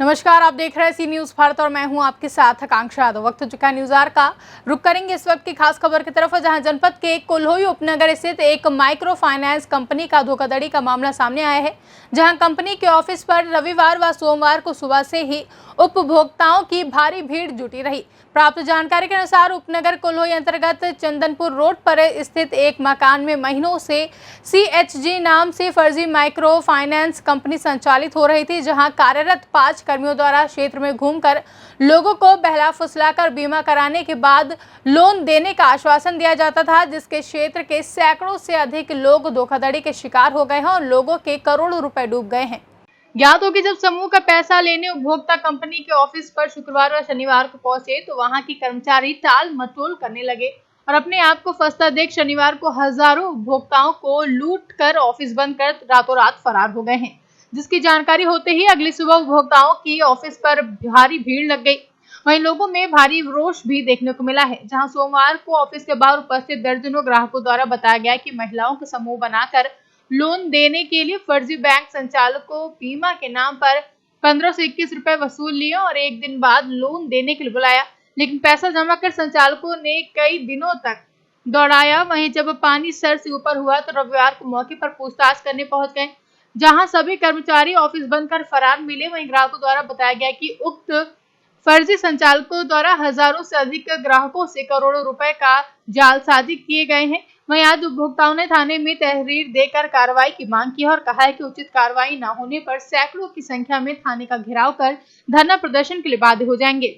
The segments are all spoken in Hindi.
नमस्कार, आप देख रहे हैं सी न्यूज भारत और मैं हूं आपके साथ आकांक्षा यादव। वक्त हो चुका है न्यूज आवर का। रुक करेंगे इस वक्त की खास खबर की तरफ, जहां जनपद के कोल्होई उपनगर स्थित एक माइक्रो फाइनेंस कंपनी का धोखाधड़ी का मामला सामने आया है, जहां कंपनी के ऑफिस पर रविवार व सोमवार को सुबह से ही उपभोक्ताओं की भारी भीड़ जुटी रही। प्राप्त जानकारी के अनुसार उपनगर कोल्होई अंतर्गत चंदनपुर रोड पर स्थित एक मकान में महीनों से CHG नाम से फर्जी माइक्रो फाइनेंस कंपनी संचालित हो रही थी, जहां कार्यरत 5 कर्मियों द्वारा क्षेत्र में घूमकर लोगों को बहला फुसलाकर बीमा कराने के बाद लोन देने का आश्वासन दिया जाता था, जिसके क्षेत्र के सैकड़ों से अधिक लोग धोखाधड़ी के शिकार हो गए हैं और लोगों के करोड़ों रुपए डूब गए हैं। ज्ञात हो कि जब समूह का पैसा लेने उपभोक्ता कंपनी के ऑफिस पर शुक्रवार व शनिवार को पहुंचे तो वहां के कर्मचारी टाल मटोल करने लगे और अपने आप को फंसता देख शनिवार को हजारों उपभोक्ताओं को लूट कर ऑफिस बंद कर रातों रात फरार हो गए हैं, जिसकी जानकारी होते ही अगली सुबह उपभोक्ताओं की ऑफिस पर भारी भीड़ लग गई। वहीं लोगों में भारी रोष भी देखने को मिला है, जहां सोमवार को ऑफिस के बाहर उपस्थित दर्जनों ग्राहकों द्वारा बताया गया कि महिलाओं के समूह बनाकर लोन देने के लिए फर्जी बैंक संचालक को बीमा के नाम पर 15 से 21 रुपए वसूल लिए और एक दिन बाद लोन देने के लिए बुलाया, लेकिन पैसा जमा कर संचालकों ने कई दिनों तक दौड़ाया। वहीं जब पानी सर से ऊपर हुआ तो रविवार को मौके पर पूछताछ करने पहुंच गए, जहां सभी कर्मचारी ऑफिस बंद कर फरार मिले। वहीं ग्राहकों द्वारा बताया गया कि उक्त फर्जी संचालकों द्वारा हजारों से अधिक ग्राहकों से करोड़ों रुपए का जालसाजी किए गए हैं। वहीं आज उपभोक्ताओं ने थाने में तहरीर देकर कार्रवाई की मांग की और कहा है कि उचित कार्रवाई न होने पर सैकड़ों की संख्या में थाने का घेराव कर धरना प्रदर्शन के लिए बाध्य हो जाएंगे।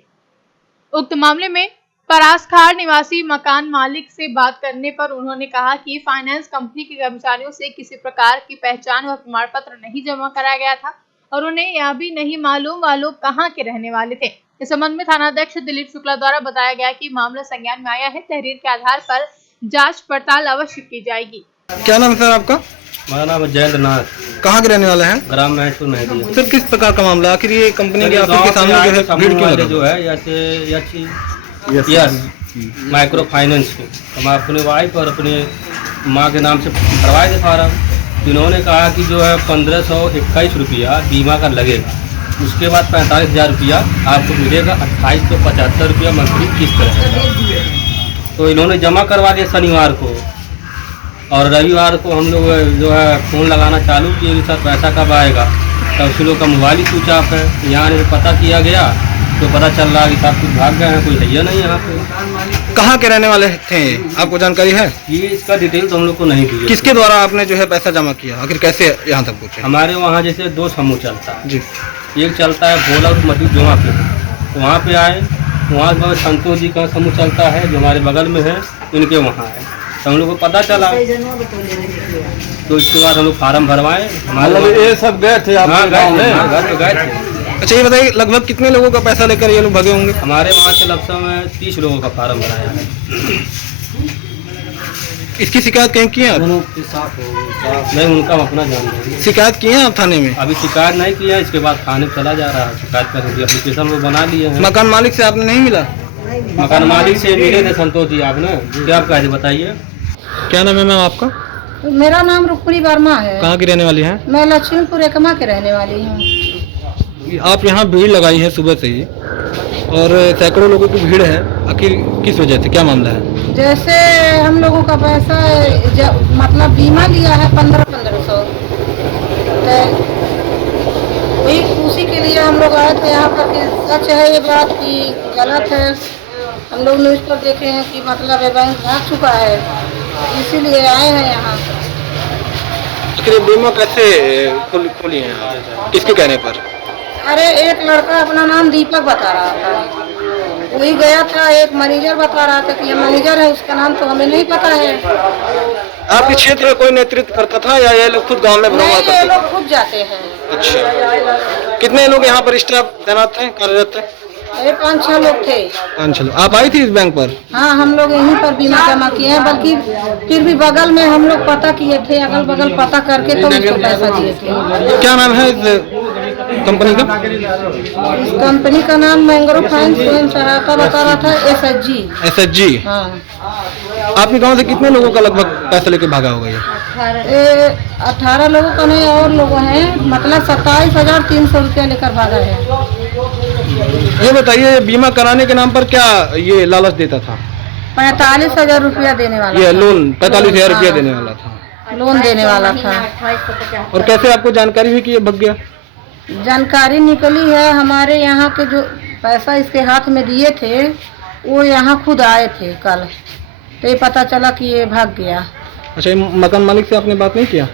उक्त मामले में परासखाड़ निवासी मकान मालिक से बात करने पर उन्होंने कहा कि फाइनेंस कंपनी के कर्मचारियों से किसी प्रकार की पहचान व प्रमाण पत्र नहीं जमा कराया गया था और उन्हें यह भी नहीं मालूम वह लोग कहाँ के रहने वाले थे। इस संबंध में थानाध्यक्ष दिलीप शुक्ला द्वारा बताया गया कि मामला संज्ञान में आया है। तहरीर के आधार पर जांच पड़ताल अवश्य की जाएगी। क्या नाम है सर आपका? मेरा नाम जयेंद्र नाथ। कहाँ के रहने वाले हैं? ग्राम महसूर महदी। सर किस प्रकार का मामला, आखिर ये कंपनी के ऑफिस के सामने जो है भीड़ क्यों लगा? जो है यस माइक्रो फाइनेंस को हम अपने वाइफ और अपने माँ के नाम से भरवाए थे फार्म। इन्होंने कहा कि जो है 1521 रुपया बीमा का लगेगा, उसके बाद 45,000 रुपया आपको मिलेगा, 2875 रुपया मंथली किस्त रहेगा। तो इन्होंने जमा करवा दिया शनिवार को और रविवार को हम लोग जो है फ़ोन लगाना चालू किए कि सर पैसा कब आएगा। तब उसी लोग का मोबाइल ही स्विच ऑफ है। यहाँ पता किया गया तो पता चल रहा कि साहब कुछ भाग गए हैं, कोई है या नहीं यहाँ पे। कहाँ के रहने वाले थे, आपको जानकारी है? ये इसका डिटेल तो हम लोग को नहीं दी। किसके द्वारा आपने जो है पैसा जमा किया, आखिर कैसे यहाँ तक पहुँचे? हमारे वहाँ जैसे 2 समूह चलता है जी। एक चलता है भोला और मधु जुमा पे, तो वहाँ पे आए। वहाँ पर संतोष जी का समूह चलता है जो हमारे बगल में है, इनके वहाँ है। तो हम लोग को पता चला तो इसके बाद हम लोग फार्म भरवाए। हमारे ये सब गए थे? हाँ घर पे गए थे। अच्छा ये बताइए, लगभग कितने लोगों का पैसा लेकर ये लोग भागे होंगे? हमारे वहाँ से लगभग में 30 लोगों का फार्म भराया है। इसकी शिकायत कहीं की है? नहीं, उनका अपना जान। शिकायत की है आप थाने में? अभी शिकायत नहीं किया, इसके बाद थाने चला जा रहा है। शिकायत करने एप्लीकेशन वो बना लिए हैं। मकान मालिक से आपने नहीं मिला? मकान मालिक से मिले थे संतोष जी। आपने क्या आप कहे बताइए। क्या नाम है मैम आपका? मेरा नाम रुक्मणी वर्मा है। कहाँ की रहने वाली हैं? मैं लक्ष्मीपुर एकमा के रहने वाली हूँ। आप यहाँ भीड़ लगाई है सुबह से ही और सैकड़ों लोगों की भीड़ है, आखिर किस वजह से, क्या मामला है? जैसे हम लोगों का पैसा मतलब बीमा लिया है 1500 वही उसी के लिए हम लोग आए थे यहाँ पर कि सच है ये बात कि गलत है। हम लोग न्यूज़ पर देखे हैं कि मतलब ये बैंक भाग चुका है, इसीलिए आए हैं यहाँ। आखिर बीमा कैसे खोली है, किसके कहने पर? अरे एक लड़का अपना नाम दीपक बता रहा था, वही गया था। एक मैनेजर बता रहा था कि ये मैनेजर है, उसका नाम तो हमें नहीं पता है। आपके क्षेत्र में कोई नेतृत्व करता था या ये लोग खुद गांव में भ्रमण करते थे? ये लोग खुद जाते हैं। अच्छा, कितने लोग यहाँ पर स्टाफ तैनात थे, कार्यरत थे? अरे 5-6 लोग थे। 5-6 लोग। आप आई थी इस बैंक पर? हाँ, हम लोग यहीं पर बीमा जमा किए हैं, बल्कि फिर भी बगल में हम लोग पता किए थे, अगल बगल पता करके तो उसको पैसा दिए थे। क्या नाम है इस कंपनी का? इस कंपनी का नाम मैंग्रो फाइनेंस स्वयं सहायता बता रहा था, SHG। SHG। हाँ। आपके गांव से कितने लोगों का लगभग पैसा लेके भागा होगा ये? 18 लोगों का नहीं और लोग हैं, मतलब 27,300 रुपया लेकर भागा है। ये बताइए, बीमा कराने के नाम पर क्या ये लालच देता था? 45,000 रुपया देने वाला ये था। लोन 45,000 रुपया देने वाला था, लोन देने वाला था। और कैसे आपको जानकारी हुई कि ये भग गया? जानकारी निकली है, हमारे यहाँ के जो पैसा इसके हाथ में दिए थे वो यहाँ खुद आए थे कल, तो ये पता चला कि ये भाग गया। अच्छा, ये मकान मालिक से आपने बात नहीं किया?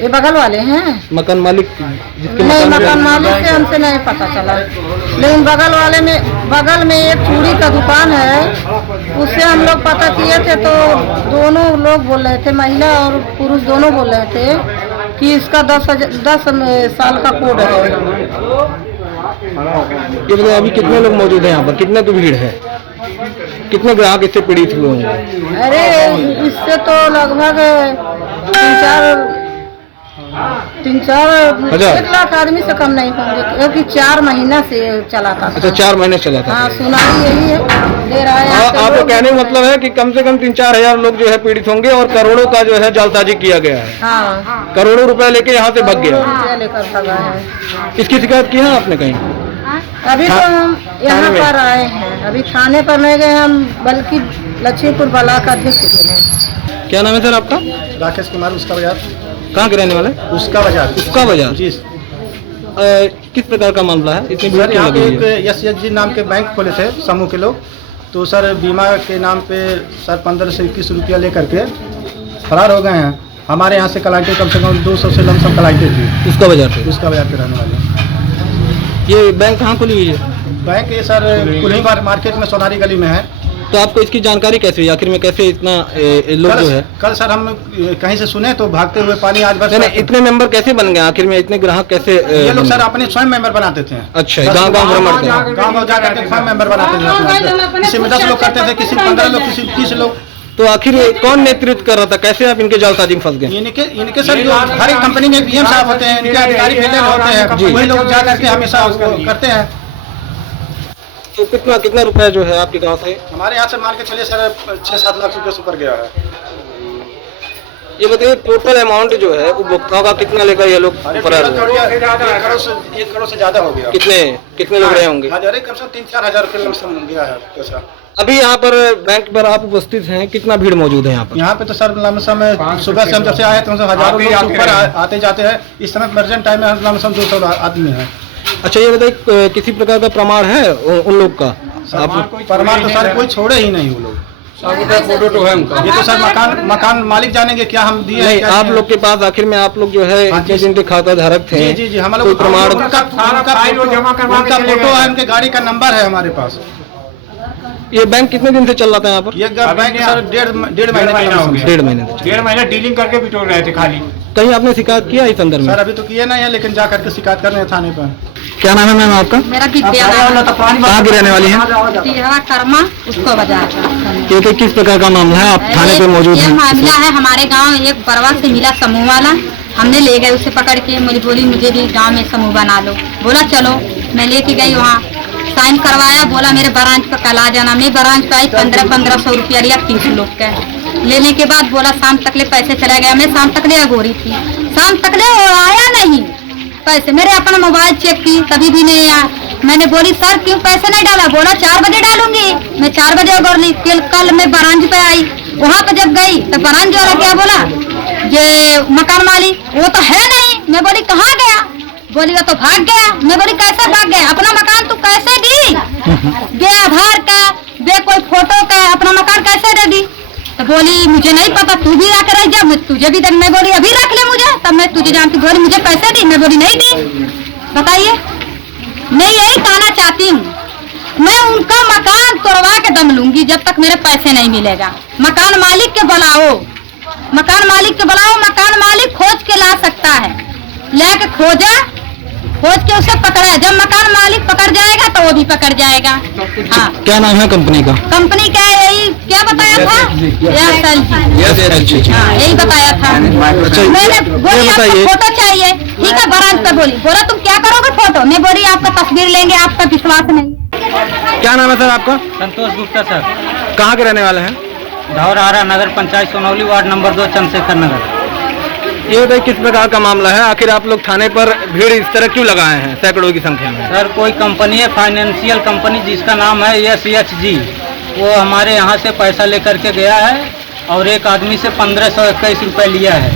ये बगल वाले हैं? मकान मालिक जिसके नहीं, मकान मालिक से हमसे नहीं पता चला, लेकिन बगल में एक चूड़ी का दुकान है, उससे हम लोग पता किए थे तो दोनों लोग बोल रहे थे, महिला और पुरुष दोनों बोल रहे थे कि इसका 10 साल का कोड है। ये बताइए, अभी कितने लोग मौजूद हैं यहाँ पर, कितने की भीड़ है, कितने ग्राहक इससे पीड़ित हुए होंगे? अरे इससे तो लगभग 3-4 1 लाख आदमी से कम नहीं होंगे, क्योंकि 4 महीना से चला था। अच्छा, 4 महीने चला था। हाँ, सुनाई यही है, दे रहा है। आपको कहने का मतलब है कि कम से कम 3-4 हजार लोग जो है पीड़ित होंगे और करोड़ों का जो है जालसाजी किया गया है। हाँ, करोड़ों रुपए लेके यहाँ से भग गया। रुपया लेकर भागा है। इसकी शिकायत की है आपने कहीं? अभी तो हम यहाँ पर आए हैं, अभी थाने पर नहीं गए हम, बल्कि लक्ष्मीपुर ब्लॉक अध्यक्ष भी हैं। क्या नाम है सर आपका? राकेश कुमार, उसका बाजार। कहाँ के रहने वाले? उसका बाजार। उसका बाजार जी किस प्रकार का मामला है? इतनी भीड़ सर, क्यों यहाँ लगी पे है? एक SHG नाम के बैंक खोले थे समूह के लोग, तो सर बीमा के नाम पे सर 15 से 21 रुपया लेकर के फरार हो गए हैं। हमारे यहाँ से कलाइटे कम से कम 200 से लमसम कलाइटे थी। उसका बाजार पे? उसका बाजार के रहने वाले। ये बैंक कहाँ खुली हुई है? बैंक ये सर कुल्ही मार्केट में सोनारी गली में है। तो आपको इसकी जानकारी कैसे हुई? आखिर में कैसे इतना लोग जो है? कल सर हम कहीं से सुने तो भागते हुए पानी आज बस। नहीं, इतने मेंबर कैसे बन गए आखिर में, इतने ग्राहक कैसे? ये लोग सर अपने स्वयं मेंबर बनाते थे। अच्छा, गाँव भ्रमण करते हैं? गाँव जाकर के स्वयं मेंबर बनाते थे। किसी में 10 लोग करते थे, किसी में 15 लोग, किसी में 30 लोग। तो आखिर ये कौन नेतृत्व कर रहा था? कैसे आप इनके जालसाजी में फंस गए? इनके सर जो हर एक कंपनी में PM साहब होते हैं, इनके अधिकारी भेजे होते हैं, वही लोग जा करके हमेशा करते हैं। तो कितना रुपया जो है आपके गांव से? हमारे यहाँ से मान के चलिए सर 6-7 लाख रुपये से ऊपर गया है। ये बताइए, टोटल अमाउंट जो है उपभोक्ताओं का कितना लेकर ये लोग फरार हुए? 1 करोड़ से ज्यादा हो गया। कितने लोग रहे होंगे? अरे कम से कम 3-4 हजार रुपये लमसम गया है पैसा। अभी यहाँ पर बैंक पर आप उपस्थित हैं, कितना भीड़ मौजूद है यहाँ पर? यहाँ पे तो सर लमसम सुबह से हम जब से आए तो हजारों लोग ऊपर आते जाते हैं। इस समय प्रेजेंट टाइम में लमसम 200 आदमी है। अच्छा, ये बताइए, किसी प्रकार का प्रमाण है उन लोग का? प्रमाण तो सर कोई छोड़े ही नहीं वो लोग। फोटो तो है उनका। ये तो सर मकान मालिक जानेंगे क्या हम दिए नहीं, आप लोग के पास आखिर में आप लोग जो है जिनके खाता धारक थे? जी हम लोग प्रमाण उनका फोटो है, उनके गाड़ी का नंबर है हमारे पास। ये बैंक कितने दिन से चल रहा था यहाँ पर? ये बैंक सर 1.5 महीना हो गया। 1.5 महीने से 1.5 महीना डीलिंग करके बिटोर रहे थे खाली। कहीं आपने शिकायत किया इस संदर्भ में? सर अभी तो किए नहीं है, लेकिन जा करके शिकायत करने हैं थाने पर। क्या नाम है मैम आपका? मेरा विद्या नाम है। कहाँ की रहने वाली हैं? तिहरा कर्मा, उसको बाजार का। ये किस प्रकार का मामला है? आप थाने पे मौजूद ये हैं? मामला है हमारे गांव एक बरवा से मिला समूह वाला, हमने ले गए उसे पकड़ के। मुझे बोली मुझे भी गांव में समूह बना लो, बोला चलो। मैं लेके गई वहाँ, साइन करवाया, बोला मेरे ब्रांच पर कल आ जाना। मैं ब्रांच पे आई, 1500 रुपया लिया 30 लोग का। लेने के बाद बोला शाम तक ले पैसे चला गया। मैं शाम तक ले अगोरी थी, शाम तक ले वो आया नहीं पैसे। मेरे अपना मोबाइल चेक की, कभी भी नहीं आया। मैंने बोली सर क्यों पैसे नहीं डाला? बोला 4 बजे डालूंगी। मैं 4 बजे अगोर ली। कल मैं ब्रांच पे आई, वहाँ पे जब गई तो ब्रांच वाला क्या बोला, ये मकान मालिक वो तो है नहीं। मैं बोली कहाँ गया? बोली वो तो भाग गया। मैं बोली कैसे भाग गया? अपना मकान तू कैसे दी? बे आधार का, बे कोई फोटो का, अपना मकान कैसे दे दी? तो बोली मुझे नहीं पता, तू भी रख रही जा, तुझे भी दे। मैं बोली अभी रख ले मुझे, तब मैं तुझे जानती। बोली मुझे पैसे दी? मैं बोली नहीं दी। बताइए, मैं यही कहना चाहती हूँ, मैं उनका मकान तोड़वा के दम लूंगी जब तक मेरे पैसे नहीं मिलेगा। मकान मालिक के बुलाओ, मकान मालिक के बुलाओ। मकान मालिक खोज के ला सकता है, लेके खोज के उसे पकड़ा। जब मकान मालिक पकड़ जाएगा तो वो भी पकड़ जाएगा। हाँ, क्या नाम है कंपनी का? कंपनी का यही क्या बताया था? हाँ, यही बताया था। मैंने बोली आपको फोटो चाहिए, ठीक है ब्रांच पे बोली। बोला तुम क्या करोगे फोटो? मैं बोली आपका तस्वीर लेंगे, आपका विश्वास नहीं। क्या नाम है सर आपका? संतोष गुप्ता सर। कहाँ के रहने वाले हैं? धौरहारा नगर पंचायत सोनौली वार्ड नंबर 2 चंद्रशेखर नगर। ये बताइए किस प्रकार का मामला है, आखिर आप लोग थाने पर भीड़ इस तरह क्यों लगाए हैं सैकड़ों की संख्या में? सर कोई कंपनी है, फाइनेंशियल कंपनी जिसका नाम है SHG, वो हमारे यहाँ से पैसा लेकर के गया है और एक आदमी से 1521 रुपये लिया है।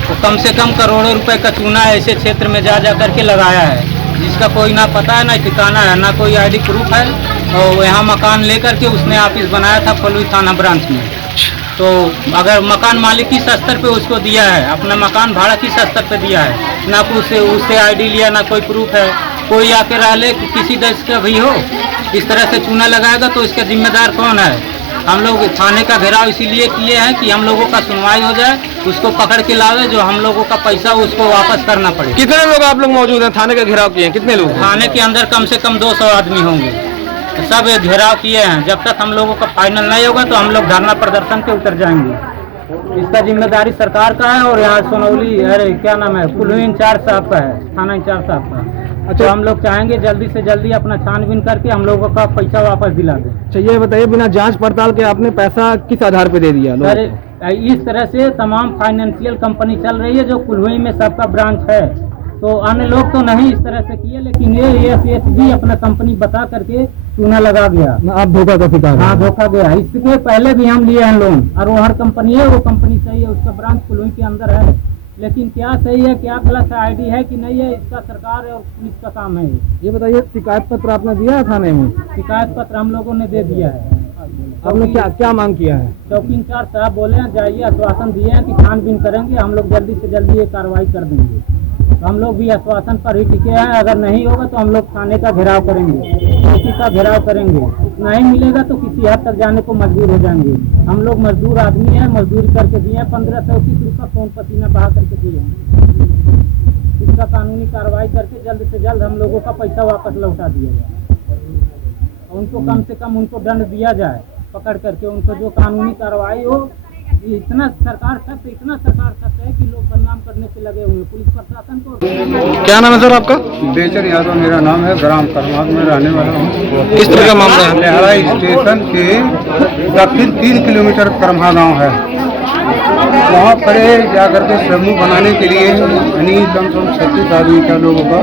वो कम से कम करोड़ों रुपए का चूना ऐसे क्षेत्र में जा करके लगाया है, जिसका कोई ना पता है ना ठिकाना है, ना कोई ID प्रूफ है। और यहाँ मकान लेकर के उसने ऑफिस बनाया था फलुई थाना ब्रांच में। तो अगर मकान मालिक की स्तर पे उसको दिया है, अपना मकान भाड़ा की स्तर पे दिया है, ना उससे ID लिया, ना कोई प्रूफ है। कोई आके रह ले किसी देश का भी हो, इस तरह से चूना लगाएगा तो इसका जिम्मेदार कौन है? हम लोग थाने का घेराव इसीलिए किए हैं कि हम लोगों का सुनवाई हो जाए, उसको पकड़ के लावे, जो हम लोगों का पैसा उसको वापस करना पड़े। कितने लोग आप लोग मौजूद हैं? थाने का घेराव किए हैं, कितने लोग? थाने के अंदर कम से कम 200 आदमी होंगे, सब ये घेराव किए हैं। जब तक हम लोगों का फाइनल नहीं होगा तो हम लोग धरना प्रदर्शन पे उतर जाएंगे। इसका जिम्मेदारी सरकार का है और यहाँ सोनौली अरे क्या नाम है पुलिस इंचार्ज साहब का है, थाना इंचार्ज साहब का। अच्छा, तो हम लोग चाहेंगे जल्दी से जल्दी अपना छानबीन करके हम लोगों का पैसा वापस दिला दें। अच्छा ये बताइए, बिना जांच पड़ताल के आपने पैसा किस आधार पे दे दिया? सर इस तरह से तमाम फाइनेंशियल कंपनी चल रही है जो कुल्हुई में सबका ब्रांच है, तो अन्य लोग तो नहीं इस तरह से किए, लेकिन ये SHG अपना कंपनी बता करके चूना लगा गया। आप धोखा का शिकार? हाँ धोखा गया। इसके पहले भी हम लिए हैं लोन, और वो हर कंपनी है, वो कंपनी सही है, उसका ब्रांच कुल्हुई के अंदर है, लेकिन क्या सही है क्या गलत ID है कि नहीं है, इसका सरकार और पुलिस का काम है। ये बताइए, शिकायत पत्र आपने दिया है थाने में? शिकायत पत्र हम लोगों ने दे दिया है। आपने क्या मांग किया है? चौकी इंचार्ज साहब बोले हैं जाइए, आश्वासन दिए हैं कि छानबीन करेंगे, हम लोग जल्दी से जल्दी ये कार्रवाई कर देंगे। तो हम लोग भी आश्वासन पर ही टिके हैं, अगर नहीं होगा तो हम लोग थाने का घेराव करेंगे, चौकी का घेराव करेंगे। नहीं मिलेगा तो किसी हद तक जाने को मजबूर हो जाएंगे। हम लोग मजदूर आदमी हैं, मजदूरी करके दिए हैं, 1521 रुपये खून पसीना बहा करके दिए हैं। इसका कानूनी कार्रवाई करके जल्द से जल्द हम लोगों का पैसा वापस लौटा दिया जाए, उनको कम से कम उनको दंड दिया जाए, पकड़ करके उनको जो कानूनी कार्रवाई हो। इतना सरकार सख्त है कि लोग बदनाम करने से लगे हुए पुलिस प्रशासन को। क्या नाम है सर आपका? बेचर यादव मेरा नाम है, ग्राम करमाग में रहने वाला हूँ। किस तरह का मामला है? लहरा स्टेशन के दक्षिण 3 किलोमीटर करमा गाँव है, वहाँ पर जाकर के समूह बनाने के लिए यानी कम से कम 36 आदमी का लोगों का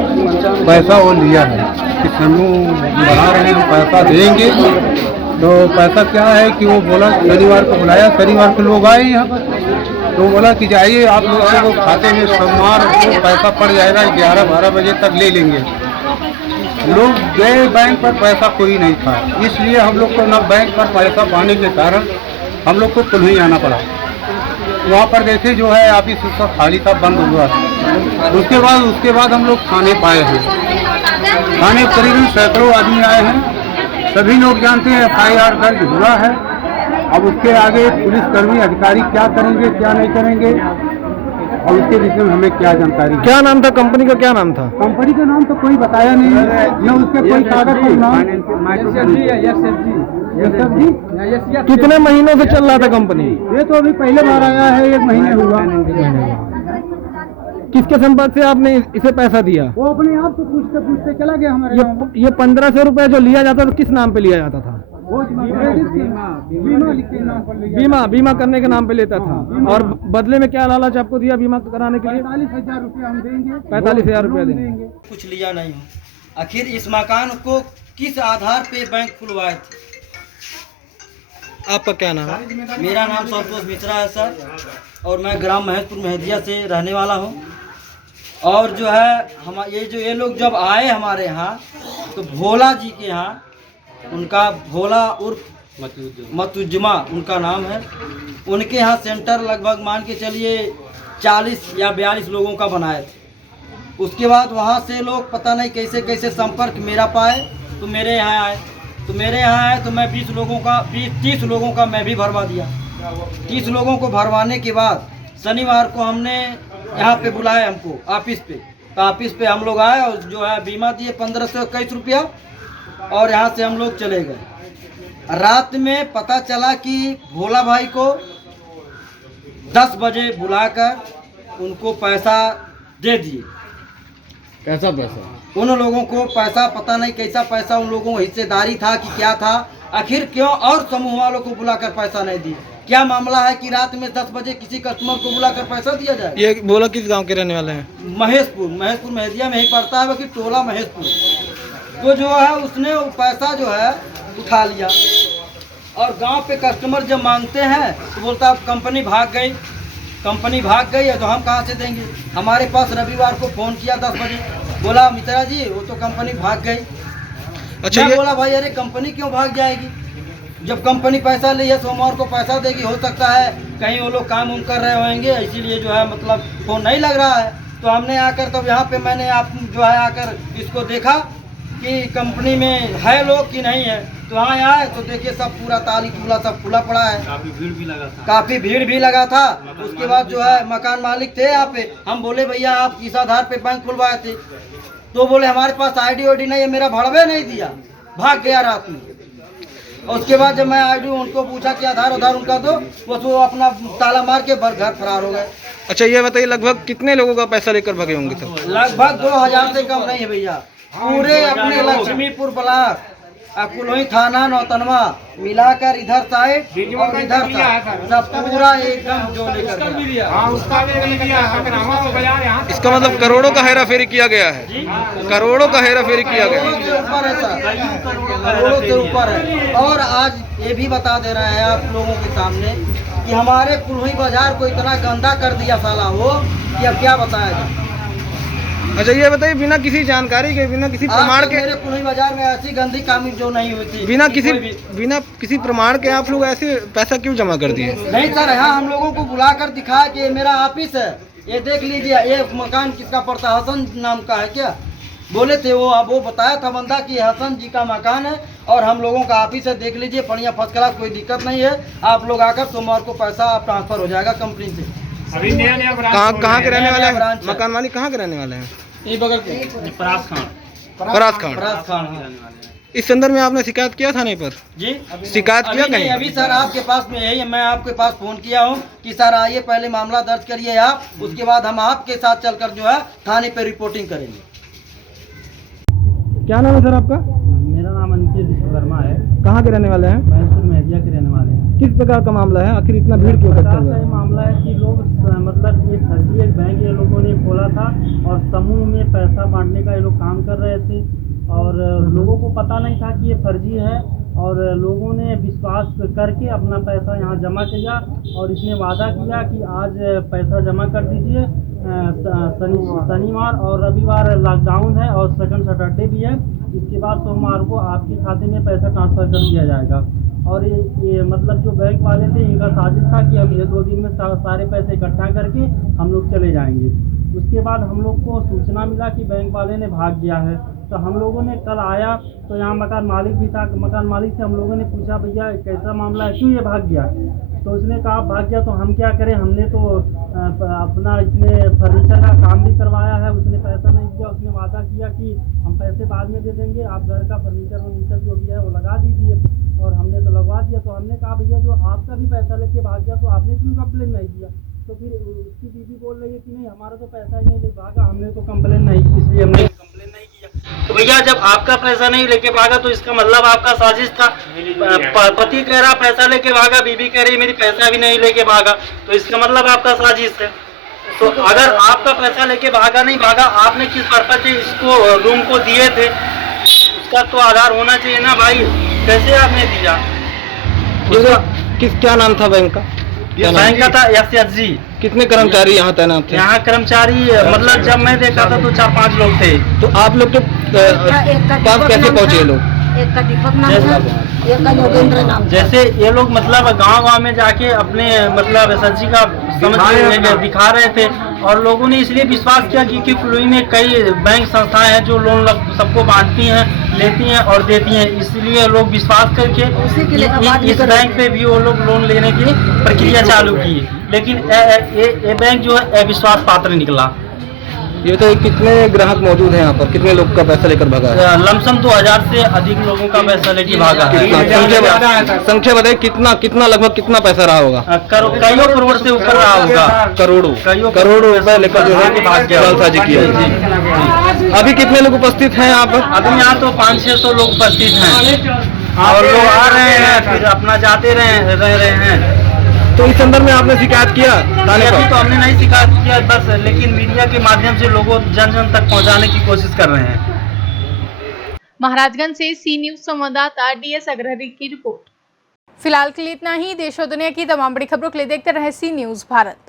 पैसा वो लिया है कि समूह बना रहे हैं, हम पैसा देंगे। तो पैसा क्या है कि वो बोला शनिवार को बुलाया, शनिवार को लोग आए यहाँ पर, तो बोला कि जाइए आप लोगों को खाते में सोमवार को पैसा पड़ जाएगा, 11-12 बजे तक ले लेंगे। लोग गए बैंक पर, पैसा कोई नहीं था, इसलिए हम लोग को ना बैंक पर पैसा पाने के कारण हम लोग को कुल्हुई आना पड़ा। वहाँ पर देखे जो है ऑफिस उसका खाली था, बंद हुआ था। उसके बाद हम लोग थाने पाए हैं। थाने करीबन सैकड़ों आदमी आए हैं, सभी लोग जानते हैं FIR दर्ज हुआ है। अब उसके आगे पुलिसकर्मी अधिकारी क्या करेंगे क्या नहीं करेंगे और उसके विषय में हमें क्या जानकारी? क्या नाम था कंपनी का? क्या नाम था कंपनी का? नाम तो कोई बताया नहीं, न उसके कोई कागज पर नाम। कितने महीनों से चल रहा था कंपनी? ये तो अभी पहले बार आया है, 1 महीने हुआ। किसके संपर्क से आपने इसे पैसा दिया? वो अपने आप को पूछते चला गया हमारे। ये 1500 रुपए जो लिया जाता था किस नाम पे लिया जाता था? बीमा करने के नाम पे लेता था। और बदले में क्या लालच आपको दिया बीमा कराने के लिए? 45,000 रुपया हम देंगे। 45,000 रुपया देंगे। कुछ लिया नहीं हूँ। आखिर इस मकान को किस आधार पे बैंक खुलवाए थे? आपका क्या नाम है? मेरा नाम संतोष मिश्रा है सर, और मैं ग्राम महेशपुर मेहदिया से रहने वाला हूँ। और जो है हम ये लोग जब आए हमारे यहाँ, तो भोला जी के यहाँ, उनका भोला उर्फ मतुज्जमा उनका नाम है, उनके यहाँ सेंटर लगभग मान के चलिए 40 या 42 लोगों का बनाए थे। उसके बाद वहाँ से लोग पता नहीं कैसे कैसे संपर्क मेरा पाए, तो मेरे यहाँ आए। तो मैं 30 लोगों का मैं भी भरवा दिया। 30 लोगों को भरवाने के बाद शनिवार को हमने यहाँ पे बुलाया हमको ऑफिस पे, तो ऑफिस पे हम लोग आए और जो है बीमा दिए 1521 रुपया, और यहाँ से हम लोग चले गए। रात में पता चला कि भोला भाई को 10 बजे बुलाकर उनको पैसा दे दिए। कैसा पैसा? उन लोगों को पैसा पता नहीं कैसा पैसा, उन लोगों को हिस्सेदारी था कि क्या था, आखिर क्यों और समूह वालों को बुलाकर पैसा नहीं दिए। क्या मामला है कि रात में 10 बजे किसी कस्टमर को बुलाकर पैसा दिया जाए? ये बोला किस गांव के रहने वाले हैं? महेशपुर मेहदिया में ही पड़ता है, बाकी टोला महेशपुर। तो जो है उसने वो पैसा जो है उठा लिया और गांव पे कस्टमर जब मांगते हैं तो बोलता है कंपनी भाग गई है तो हम कहाँ से देंगे। हमारे पास रविवार को फ़ोन किया 10 बजे, बोला मित्रा जी वो तो कंपनी भाग गई। अच्छा, मैं बोला भाई अरे कंपनी क्यों भाग जाएगी, जब कंपनी पैसा ली है सोमवार को पैसा देगी। हो सकता है कहीं वो लोग काम कर रहे होंगे, इसीलिए जो है मतलब फ़ोन नहीं लग रहा है। तो हमने आकर तब यहाँ पे मैंने आप जो है आकर इसको देखा कि कंपनी में है लोग कि नहीं है। तो वहाँ आए तो देखिए सब पूरा ताली तुला सब खुला पड़ा है, काफ़ी भीड़ भी लगा था। उसके बाद जो है मकान मालिक थे यहाँ पे, हम बोले भैया आप किस आधार पे बैंक खुलवाए थे? तो बोले हमारे पास आईडी वाईडी नहीं है, मेरा भड़वे नहीं दिया, भाग गया रात में। और उसके बाद जब मैं आईडी उनको पूछा कि आधार उनका दो, वो अपना ताला मार के घर फरार हो गए। अच्छा ये बताइए लगभग कितने लोगों का पैसा लेकर भागे होंगे सब? लगभग 2000 से कम नहीं है भैया। पूरे अपने लक्ष्मीपुर ब्लॉक कुलोई थाना नौतनवा मिलाकर इधर साइड और इधर साइड सब पूरा एकदम जो लेकर इसका मतलब करोड़ों का हेरा फेरी किया गया है, करोड़ों का हेरा फेरी किया गया है। ऊपर है सर, करोड़ों से ऊपर है। और आज ये भी बता दे रहे हैं आप लोगों के सामने कि हमारे कुल्हुई बाजार को इतना गंदा कर दिया साला वो कि अब क्या बताया जाए। अच्छा ये बताइए बिना किसी जानकारी के, बिना किसी प्रमाण के, मेरे कुल्हुई बाजार में ऐसी गंदी कामी जो नहीं हुई थी, बिना किसी प्रमाण के आप लोग ऐसे पैसा क्यों जमा कर दिए? नहीं सर, यहाँ हम लोगों को बुलाकर दिखाया कि ये मेरा ऑफिस है, ये देख लीजिए, ये मकान किसका पड़ता है, हसन नाम का है क्या? बोले थे वो बताया था बंदा कि हसन जी का मकान है और हम लोगों का ऑफिस है, देख लीजिए बढ़िया फर्स्ट क्लास, कोई दिक्कत नहीं है। आप लोग आकर सोमवार को पैसा ट्रांसफर हो जाएगा कंपनी से। कहाँ के रहने वाले हैं? मकान मालिक कहाँ के रहने वाले हैं? बगल के फराज खान। इस संदर्भ में आपने शिकायत किया थाने पर? जी शिकायत किया कहीं? अभी सर आपके पास में यही, मैं आपके पास फोन किया हूँ कि सर आइए पहले मामला दर्ज करिए आप, उसके बाद हम आपके साथ चलकर जो है थाने पे रिपोर्टिंग करेंगे। क्या नाम है सर आपका? मेरा नाम अंकित विश्वकर्मा है। कहाँ के रहने वाले हैं? महेशपुर मेहदिया के रहने वाले हैं। किस प्रकार का मामला है, आखिर इतना भीड़ क्यों इकट्ठा हुआ है? मामला है कि लोग मतलब ये फर्जी एक बैंक ये लोगों ने खोला था और समूह में पैसा बांटने का ये लोग काम कर रहे थे और लोगों को पता नहीं था कि ये फर्जी है और लोगों ने विश्वास करके अपना पैसा यहाँ जमा किया और इसने वादा किया कि आज पैसा जमा कर दीजिए, शनिवार और रविवार लॉकडाउन है और सेकंड सैटरडे भी है, इसके बाद सोमवार को आपके खाते में पैसा ट्रांसफ़र कर दिया जाएगा। और ये मतलब जो बैंक वाले थे इनका साजिश था कि हम ये 2 दिन में सारे पैसे इकट्ठा करके हम लोग चले जाएंगे। उसके बाद हम लोग को सूचना मिला कि बैंक वाले ने भाग गया है, तो हम लोगों ने कल आया तो यहाँ मकान मालिक भी था, मकान मालिक से हम लोगों ने पूछा भैया कैसा मामला है, क्यों ये भाग गया? तो उसने कहा भाग गया तो हम क्या करें, हमने तो अपना इसने फर्नीचर का काम भी करवाया है, उसने पैसा नहीं दिया, उसने वादा किया कि हम पैसे बाद में दे देंगे, आप घर का फर्नीचर जो भी है वो लगा दीजिए, और हमने तो लगवा दिया। तो हमने कहा भैया जो आपका भी पैसा लेके भाग गया तो आपने क्यों कंप्लेन नहीं किया? तो फिर उसकी बीवी बोल रही है कि नहीं हमारा तो पैसा ही नहीं ले भागा, हमने तो कंप्लेन नहीं की, इसलिए हमने कंप्लेन नहीं किया। तो भैया जब आपका पैसा नहीं लेके भागा तो इसका मतलब आपका साजिश था। पति कह रहा पैसा लेके भागा, बीवी कह रही मेरी पैसा भी नहीं लेके भागा, तो इसका मतलब आपका साजिश है। तो अगर आपका पैसा लेके भागा नहीं भागा, आपने किस पर्पज से इसको रूम को दिए थे, उसका तो आधार होना चाहिए ना भाई, कैसे आपने दिया? क्या नाम था बैंक का? बैंक का था SSG। कितने कर्मचारी यहाँ तैनात थे? यहाँ कर्मचारी मतलब जब मैं देखा था तो 4-5 लोग थे। तो आप लोग के पास कैसे पहुँचे लोग? एक का दीपक नाम है, एक का योगेंद्र नाम। जैसे ये लोग मतलब गांव में जाके अपने मतलब SSG का समझ दिखा रहे थे और लोगों ने इसलिए विश्वास किया कि कुल्लुई में कई बैंक संस्थाएं हैं जो लोन सबको बांटती हैं, लेती हैं और देती हैं, इसलिए लोग विश्वास करके इस बैंक पे भी वो लोग लोन लेने की प्रक्रिया चालू की। लेकिन ये बैंक जो है अविश्वास पात्र निकला। ये तो कितने ग्राहक मौजूद हैं यहाँ पर, कितने लोग का पैसा लेकर भागा? लमसम 2000 से अधिक लोगों का पैसा लेकर भागा है। संख्या बताइए, कितना लगभग कितना पैसा रहा होगा? कईयों करोड़ से ऊपर रहा होगा। करोड़ों रुपए लेकर जो है भाग गया। अभी कितने लोग उपस्थित हैं यहाँ पर? अभी यहाँ तो 500-600 लोग उपस्थित हैं और लोग आ रहे हैं फिर अपना जाते रह रहे हैं। तो इस संदर्भ में आपने शिकायत किया थाने अभी पर? तो हमने नहीं शिकायत किया बस, लेकिन मीडिया के माध्यम से लोगों जन जन तक पहुंचाने की कोशिश कर रहे हैं। महाराजगंज से सी न्यूज संवाददाता DS अग्रहरी की रिपोर्ट। फिलहाल के लिए इतना ही। देश और दुनिया की तमाम बड़ी खबरों के लिए देखते रहे सी न्यूज भारत।